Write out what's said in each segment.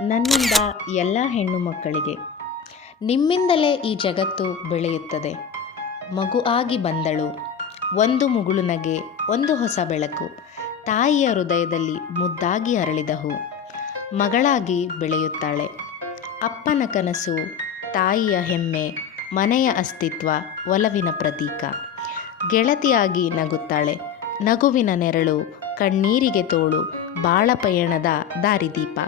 ನನ್ನಿಂದ ಎಲ್ಲ ಹೆಣ್ಣು ಮಕ್ಕಳಿಗೆ, ನಿಮ್ಮಿಂದಲೇ ಈ ಜಗತ್ತು ಬೆಳೆಯುತ್ತದೆ. ಮಗು ಆಗಿ ಬಂದಳು, ಒಂದು ಮುಗುಳು ನಗೆ, ಒಂದು ಹೊಸ ಬೆಳಕು. ತಾಯಿಯ ಹೃದಯದಲ್ಲಿ ಮುದ್ದಾಗಿ ಅರಳಿದ ಹೂ. ಮಗಳಾಗಿ ಬೆಳೆಯುತ್ತಾಳೆ. ಅಪ್ಪನ ಕನಸು, ತಾಯಿಯ ಹೆಮ್ಮೆ, ಮನೆಯ ಅಸ್ತಿತ್ವ, ಒಲವಿನ ಪ್ರತೀಕ. ಗೆಳತಿಯಾಗಿ ನಗುತ್ತಾಳೆ. ನಗುವಿನ ನೆರಳು, ಕಣ್ಣೀರಿಗೆ ತೋಳು, ಬಾಳ ಪಯಣದ ದಾರಿದೀಪ.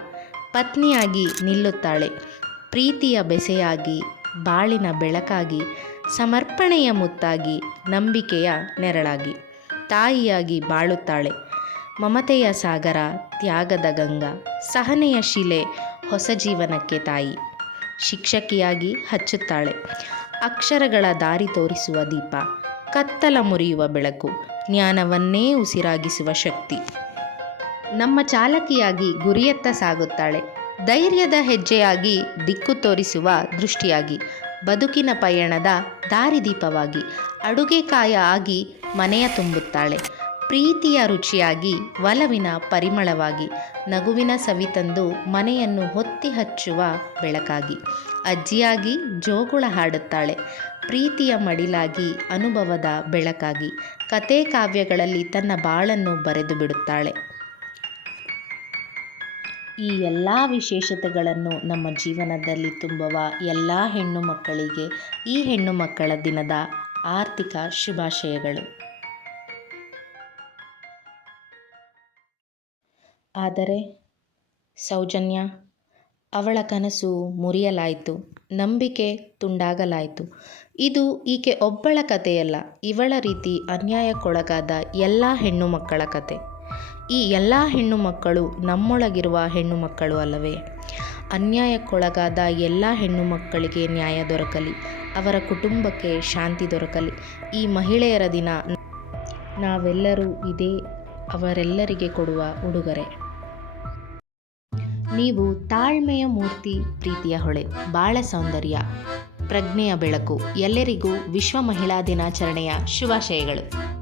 ಪತ್ನಿಯಾಗಿ ನಿಲ್ಲುತ್ತಾಳೆ. ಪ್ರೀತಿಯ ಬೆಸೆಯಾಗಿ, ಬಾಳಿನ ಬೆಳಕಾಗಿ, ಸಮರ್ಪಣೆಯ ಮುತ್ತಾಗಿ, ನಂಬಿಕೆಯ ನೆರಳಾಗಿ. ತಾಯಿಯಾಗಿ ಬಾಳುತ್ತಾಳೆ. ಮಮತೆಯ ಸಾಗರ, ತ್ಯಾಗದ ಗಂಗಾ, ಸಹನೆಯ ಶಿಲೆ, ಹೊಸ ಜೀವನಕ್ಕೆ ತಾಯಿ. ಶಿಕ್ಷಕಿಯಾಗಿ ಹಚ್ಚುತ್ತಾಳೆ. ಅಕ್ಷರಗಳ ದಾರಿ ತೋರಿಸುವ ದೀಪ, ಕತ್ತಲ ಮುರಿಯುವ ಬೆಳಕು, ಜ್ಞಾನವನ್ನೇ ಉಸಿರಾಗಿಸುವ ಶಕ್ತಿ. ನಮ್ಮ ಚಾಲಕಿಯಾಗಿ ಗುರಿಯತ್ತ ಸಾಗುತ್ತಾಳೆ. ಧೈರ್ಯದ ಹೆಜ್ಜೆಯಾಗಿ, ದಿಕ್ಕು ತೋರಿಸುವ ದೃಷ್ಟಿಯಾಗಿ, ಬದುಕಿನ ಪಯಣದ ದಾರಿದೀಪವಾಗಿ, ಅಡುಗೆ ಕಾಯ ಆಗಿ ಮನೆಯ ತುಂಬುತ್ತಾಳೆ. ಪ್ರೀತಿಯ ರುಚಿಯಾಗಿ, ಒಲವಿನ ಪರಿಮಳವಾಗಿ, ನಗುವಿನ ಸವಿತಂದು ಮನೆಯನ್ನು ಹೊತ್ತಿ ಹಚ್ಚುವ ಬೆಳಕಾಗಿ. ಅಜ್ಜಿಯಾಗಿ ಜೋಗುಳ ಹಾಡುತ್ತಾಳೆ. ಪ್ರೀತಿಯ ಮಡಿಲಾಗಿ, ಅನುಭವದ ಬೆಳಕಾಗಿ, ಕತೆ ಕಾವ್ಯಗಳಲ್ಲಿ ತನ್ನ ಬಾಳನ್ನು ಬರೆದು ಬಿಡುತ್ತಾಳೆ. ಈ ಎಲ್ಲ ವಿಶೇಷತೆಗಳನ್ನು ನಮ್ಮ ಜೀವನದಲ್ಲಿ ತುಂಬುವ ಎಲ್ಲ ಹೆಣ್ಣು ಮಕ್ಕಳಿಗೆ ಈ ಹೆಣ್ಣು ಮಕ್ಕಳ ದಿನದ ಆರ್ಥಿಕ ಶುಭಾಶಯಗಳು. ಆದರೆ ಸೌಜನ್ಯ, ಅವಳ ಕನಸು ಮುರಿಯಲಾಯಿತು, ನಂಬಿಕೆ ತುಂಡಾಗಲಾಯಿತು. ಇದು ಈಕೆ ಒಬ್ಬಳ ಕಥೆಯಲ್ಲ, ಇವಳ ರೀತಿ ಅನ್ಯಾಯಕ್ಕೊಳಗಾದ ಎಲ್ಲ ಹೆಣ್ಣು ಮಕ್ಕಳ ಕತೆ. ಈ ಎಲ್ಲ ಹೆಣ್ಣು ಮಕ್ಕಳು ನಮ್ಮೊಳಗಿರುವ ಹೆಣ್ಣು ಮಕ್ಕಳು ಅಲ್ಲವೇ? ಅನ್ಯಾಯಕ್ಕೊಳಗಾದ ಎಲ್ಲ ಹೆಣ್ಣು ಮಕ್ಕಳಿಗೆ ನ್ಯಾಯ ದೊರಕಲಿ, ಅವರ ಕುಟುಂಬಕ್ಕೆ ಶಾಂತಿ ದೊರಕಲಿ. ಈ ಮಹಿಳೆಯರ ದಿನ ನಾವೆಲ್ಲರೂ ಇದೇ ಅವರೆಲ್ಲರಿಗೆ ಕೊಡುವ ಉಡುಗೊರೆ. ನೀವು ತಾಳ್ಮೆಯ ಮೂರ್ತಿ, ಪ್ರೀತಿಯ ಹೊಳೆ, ಬಾಳ ಸೌಂದರ್ಯ, ಪ್ರಜ್ಞೆಯ ಬೆಳಕು. ಎಲ್ಲರಿಗೂ ವಿಶ್ವ ಮಹಿಳಾ ದಿನಾಚರಣೆಯ ಶುಭಾಶಯಗಳು.